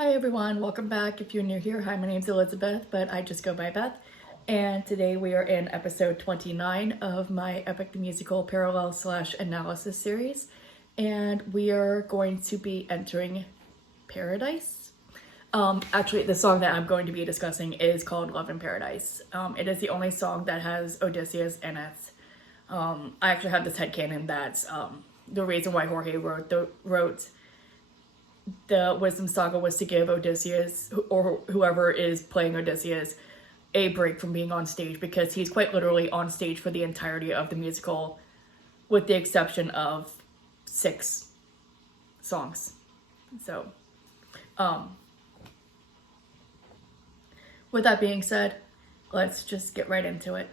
Hi everyone, welcome back. If you're new here, hi, my name's Elizabeth, but I just go by Beth. And today we are in episode 29 of my Epic the Musical Parallel / Analysis series. And we are going to be entering Paradise. Actually, the song that I'm going to be discussing is called Love in Paradise. It is the only song that has Odysseus in it. I actually have this headcanon that the reason why Jorge wrote the Wisdom Saga was to give Odysseus, or whoever is playing Odysseus, a break from being on stage, because he's quite literally on stage for the entirety of the musical, with the exception of 6 songs. So, with that being said, let's just get right into it.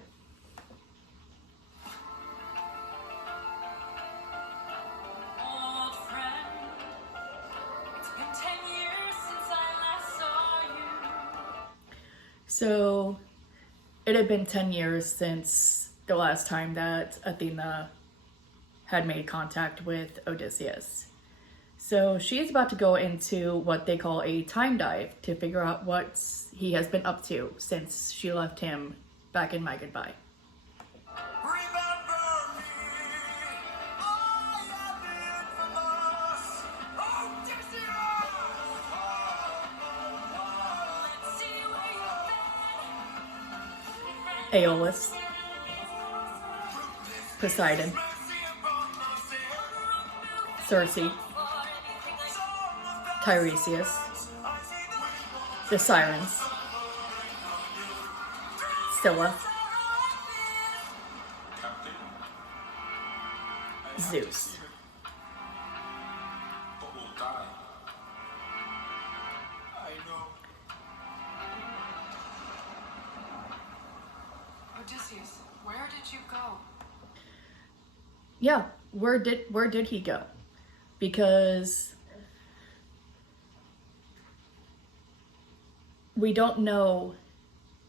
So, it had been 10 years since the last time that Athena had made contact with Odysseus. So she is about to go into what they call a time dive to figure out what he has been up to since she left him back in My Goodbye. Aeolus, Poseidon, Circe, Tiresias, the Sirens, Scylla, Zeus. Odysseus, where did you go? Yeah, where did he go? Because we don't know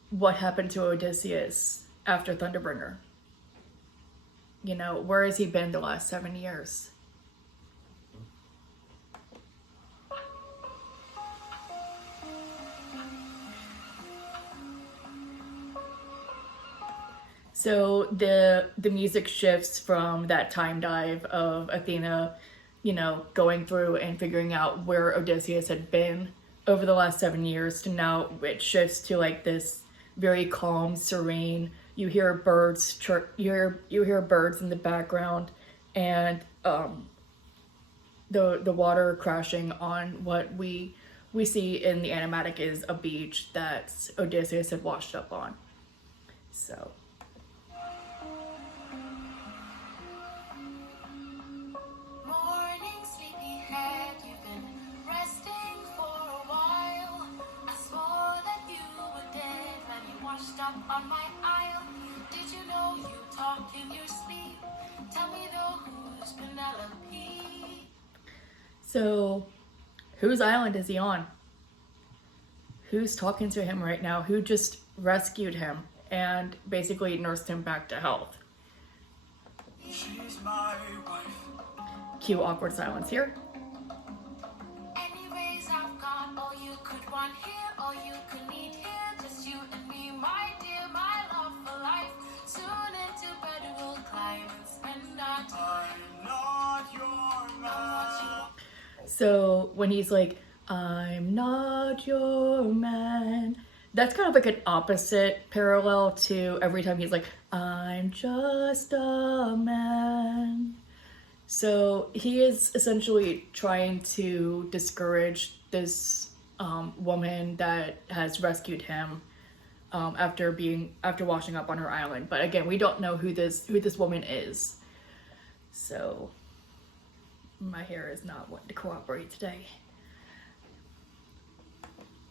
what happened to Odysseus after Thunderbringer. You know, where has he been the last 7 years? So the music shifts from that time dive of Athena, you know, going through and figuring out where Odysseus had been over the last 7 years, to now it shifts to like this very calm, serene. You hear birds you hear birds in the background, and the water crashing on what we see in the animatic is a beach that Odysseus had washed up on. So. On my isle, did you know you talk in your sleep? Tell me though, who's Penelope? So, whose island is he on? Who's talking to him right now? Who just rescued him and basically nursed him back to health? She's my wife. Cue awkward silence here. Anyways, I've got all you could want here, all you could need here. Just you and me, my dear, my love for life. Soon into bed we'll climb and spend our time. I'm not your man. So when he's like, I'm not your man, that's kind of like an opposite parallel to every time he's like, I'm just a man. So he is essentially trying to discourage this woman that has rescued him after washing up on her island. But again, we don't know who this woman is. So my hair is not wanting to cooperate today.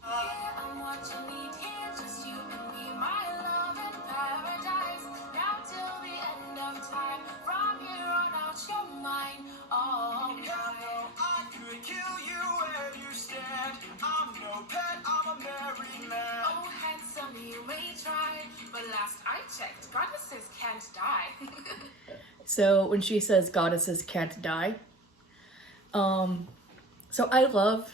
I'm what you need here, just you and me, my love in paradise. Now till the end of time, from here on out, you're mine. Oh, I could kill you where you stand. I'm no pet, I'm a married man. Oh, handsome, you may try, but last I checked, goddesses can't die. So when she says goddesses can't die, so I love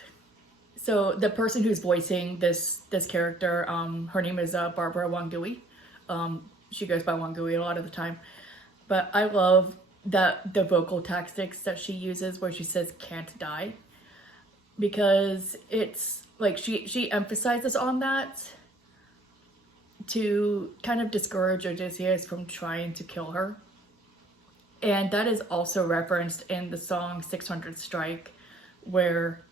So the person who's voicing this character, her name is Barbara Wangui. She goes by Wangui a lot of the time, but I love that the vocal tactics that she uses, where she says "can't die," because it's like she emphasizes on that to kind of discourage Odysseus from trying to kill her. And that is also referenced in the song 600 Strike, where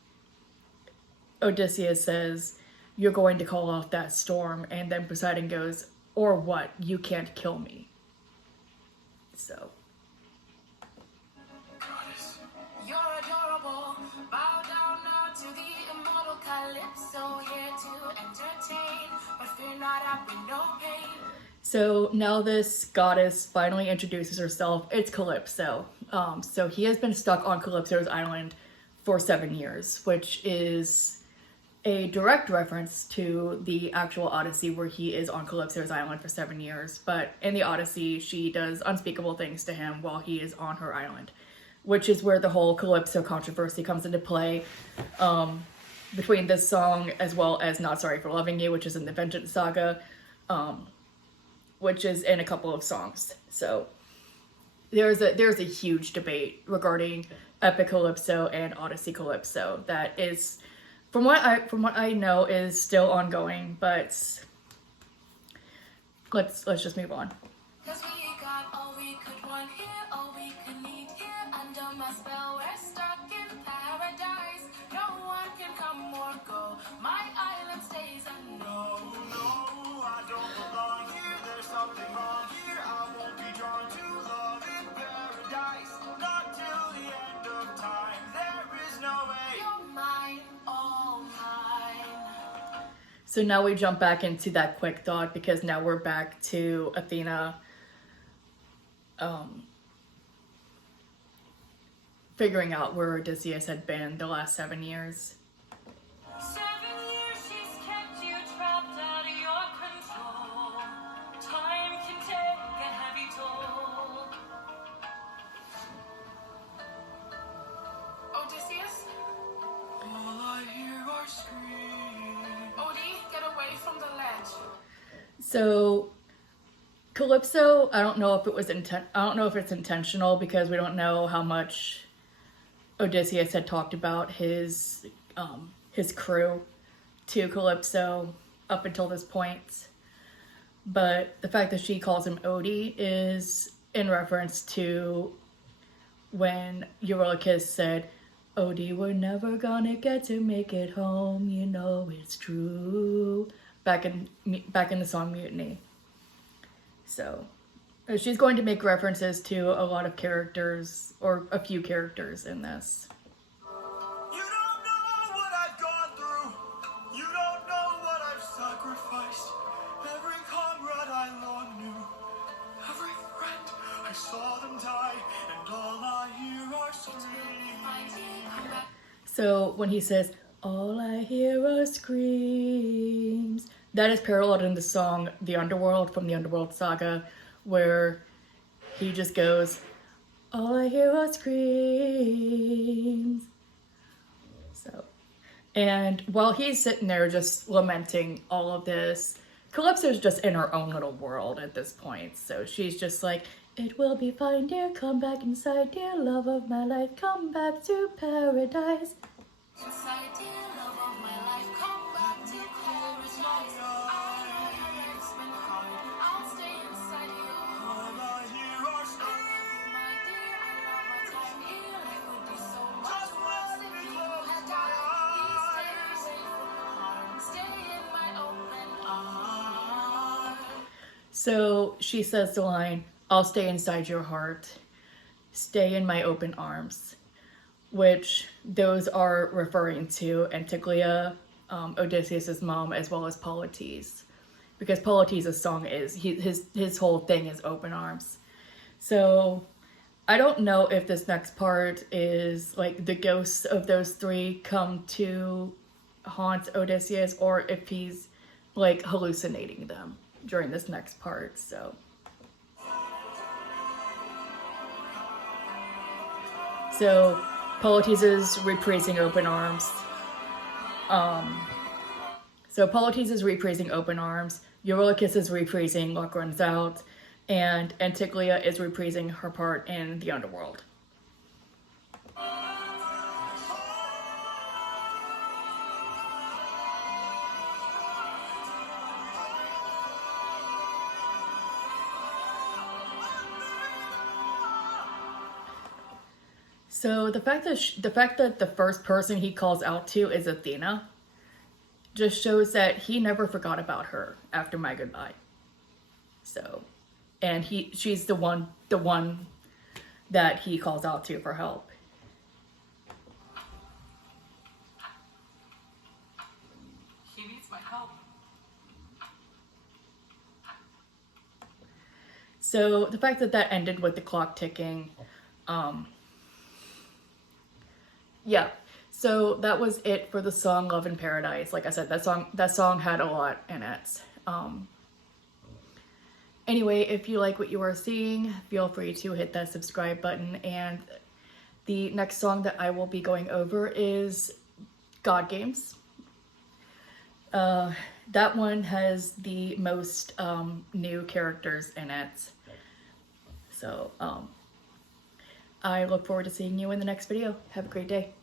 Odysseus says, "You're going to call off that storm," and then Poseidon goes, "Or what? You can't kill me." So. Goddess. You're adorable. Bow down now to the immortal Calypso, here to entertain. But fear not, I bring no pain. So now this goddess finally introduces herself. It's Calypso. So he has been stuck on Calypso's island for 7 years, which is a direct reference to the actual Odyssey, where he is on Calypso's island for 7 years. But in the Odyssey, she does unspeakable things to him while he is on her island, which is where the whole Calypso controversy comes into play, between this song as well as Not Sorry for Loving You, which is in the Vengeance Saga, which is in a couple of songs. So there's a huge debate regarding Epic Calypso and Odyssey Calypso that is, from what I know, is still ongoing. But let's just move on. 'Cause we got all we could want here, all we could need here. Under my spell, we're stuck in paradise. No one can come or go. My island stays unknown. No, I don't belong here. There's something wrong here. I won't be drawn to love in paradise. Not till the end of time. There is no way. You're mine, all mine. So now we jump back into that quick thought, because now we're back to Athena figuring out where Odysseus had been the last 7 years. 7 years she's kept you trapped out of your control. Time can take a heavy toll. Odysseus? All I hear are screams. Odie, get away from the ledge. So Calypso, I don't know if it's intentional, because we don't know how much Odysseus had talked about his crew to Calypso up until this point. But the fact that she calls him Odie is in reference to when Eurylochus said, "Odie, we're never gonna get to make it home, you know it's true," back in the song Mutiny. So she's going to make references to a lot of characters, or a few characters in this. You don't know what I've gone through. You don't know what I've sacrificed. Every comrade I long knew. Every friend, I saw them die. And all I hear are screams. So when he says, "All I hear are screams," that is paralleled in the song The Underworld from the Underworld Saga, where he just goes, "All I hear are screams." So, and while he's sitting there just lamenting all of this, Calypso's just in her own little world at this point. So she's just like, "It will be fine, dear, come back inside, dear love of my life, come back to paradise." Inside, dear love of my life, come back to paradise. I know your life's been hard. I'll stay inside you. All I hear are I love you, my dear. I love my time here. Life would be so much worse if you had died. Please stay safe from harm. Stay in my open arms. So she says the line, "I'll stay inside your heart, stay in my open arms," which those are referring to Antiglia, Odysseus' mom, as well as Polites, because Polites' song is his whole thing is open arms. So I don't know if this next part is like the ghosts of those three come to haunt Odysseus, or if he's like hallucinating them during this next part. So Polites is reprising Open Arms. So Polites is reprising Open Arms, Eurylochus is reprising Luck Runs Out, and Antiglia is reprising her part in the Underworld. So the fact that the first person he calls out to is Athena just shows that he never forgot about her after my goodbye. So, and she's the one that he calls out to for help. He needs my help. So the fact that ended with the clock ticking, yeah. So that was it for the song Love in Paradise. Like I said, that song had a lot in it. Anyway, if you like what you are seeing, feel free to hit that subscribe button. And the next song that I will be going over is God Games. That one has the most new characters in it. So I look forward to seeing you in the next video. Have a great day.